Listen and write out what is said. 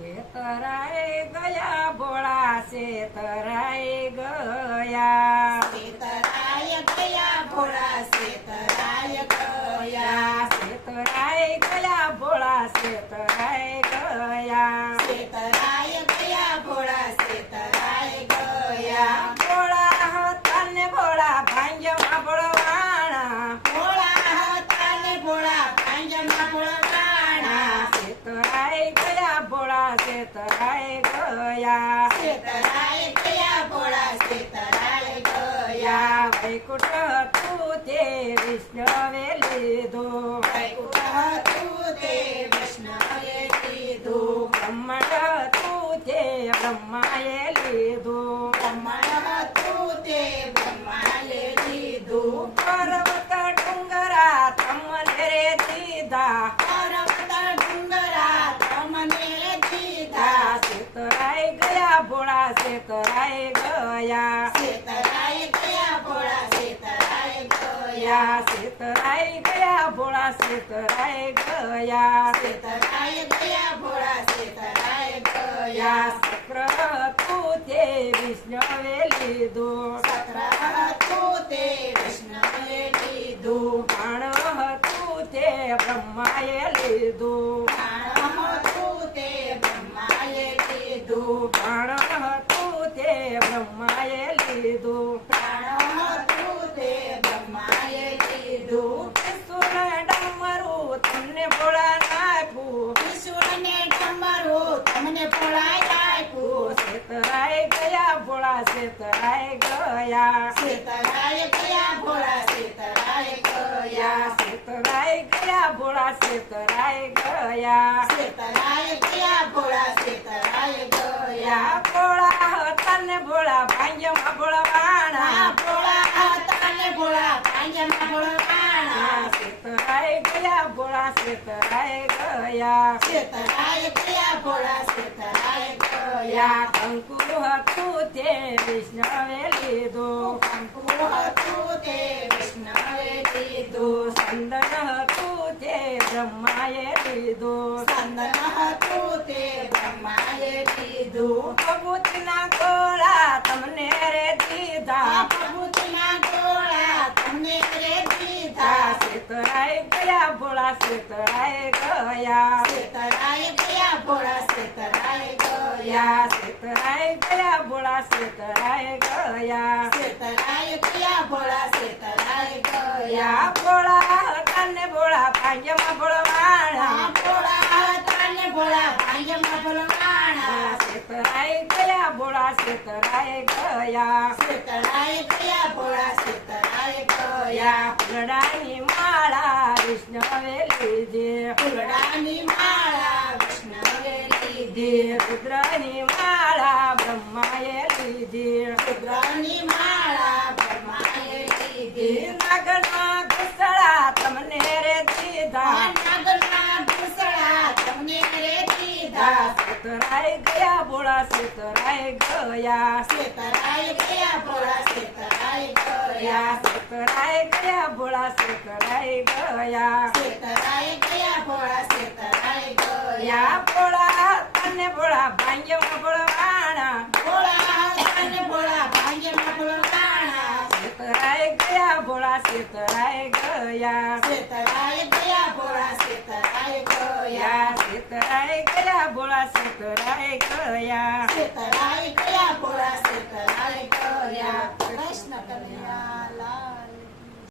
શેતરાય ગયા ભોળા શેતરાય ગયા શેતરાય ગયા ભોળા શેતરાય ગયા શેતરાય ગયા ભોળા શેતરાય ગયા શેતરાય ગયા ભોળા શેતરાય ગયા ભોળા હતા ને ભોળા ભાંજમાં ભોળવાણા ભોળા હતા ને ભોળા ભાંજમાં ભોળવાણા શેતરાય ગયા ભોળા શેતરાય ગયા શેતરાય ગયા ભોળા શેતરાય ગયા વૈકુંઠ હતું તે વિષ્ણવે લીધું વૈકુંઠ હતું તે વિષ્ણુએ લીધું બ્રહ્માંડ હતું તે બ્રહ્માએ લીધું બ્રહ્માંડ હતું તે બ્રહ્માએ લીધું પર્વત ડુંગરા તમને રે દીધા પર્વત ડુંગરા તમને દીધા શેતરાય ગયા ભોળા શેતરાય ગયા શેતરાય ગયા ભોળા શેતરાય ગયા શેતરાય ગયા ભોળા શેતરાય ગયા શેતરાય ગયા ભોળા શેતરાય ગયા શક્ર હતું તે વિષ્ણવે લીધું સત્ર હતું તે વિષ્ણુએ લીધું બાણ હતું તે બ્રહ્માએ લીધું પ્રાણ હતું તે બ્રહ્માએ લીધું બાણ હતું તે બ્રહ્માએ લીધું પ્રાણ હતું તે બ્રહ્માએ લીધું સુર ડમરું તમને ભોળા નાખ્યું વિષ્ણુને ડમરું તમને ભોળાય આપ્યું શેતરાય ગયા ભોળા શેતરાય ગયા શેતરાય ગયા ભોળા શેતરાય ગયા શેતરાય ગયા ભોળા શેતરાય ગયા શેતરાય ગયા ભોળા શેતરાય ગયા ભોળા હતા ને ભોળા ભાંજમાં ભોળવાણા ભોળા હતા ને ભોળા ભાંજમાં ભોળવાણા શેતરાય ગયા ભોળા શેતરાય ગયા શેતરાય ગયા ભોળા શેતરાય ગયા કંકુ હતું તે વિષ્ણવે લીધું કંકુ હતું તે વિષ્ણુએ લીધું ચંદન હતું તે બ્રહ્માએ લીધું ચંદન હતું તે બ્રહ્માએ લીધું ભભૂતિના ગોળા તમને રે દીધા પ્રભુના ગોળા તમને રે દીધા શેતરાય ગયા ભોળા શેતરાય ગયા શેતરાય ગયા ભોળા શેતરાય ગયા શેતરાય ગયા ભોળા શેતરાય ગયા શેતરાય ગયા ભોળા શેતરાય ગયા ભોળા હતા ને ભોળા ભાંજમાં ભોળવાણા ભોળા હતા ને ભોળા ભાંજમાં ભોળવાણા શેતરાય ગયા ભોળા શેતરાય ગયા શેતરાય ગયા ભોળા શેતરાય ગયા ફૂલડાની માળા વિષ્ણવે લીધી ફૂલડાની માળા વિષ્ણુએ લીધી રુદ્રની માળા બ્રહ્માએ લીધી રુદ્રની માળા બ્રહ્માએ લીધી નાગના ઘૂસડા તમને રે દીધા નાગરના ઘૂસડા તમને રે દીધા શેતરાય ગયા ભોળા શેતરાય ગયા શેતરાય ગયા ભોળા શેતરાય ગયા શેતરાય ગયા ભોળા શેતરાય ગયા શેતરાય ગયા ભોળા શેતરાય ગયા ભોળા તને ભોળા ભાંજમાં ભોળવાણા ભોળા અને ભોળા ભાંજમાં ભોળવાણા શેતરાય ગયા ભોળા શેતરાય ગયા શેતરાય ગયા ભોળા શેતરાય ગયા શેતરાય ગયા ભોળા શેતરાય ગયા શેતરાય ગયા ભોળા શેતરાય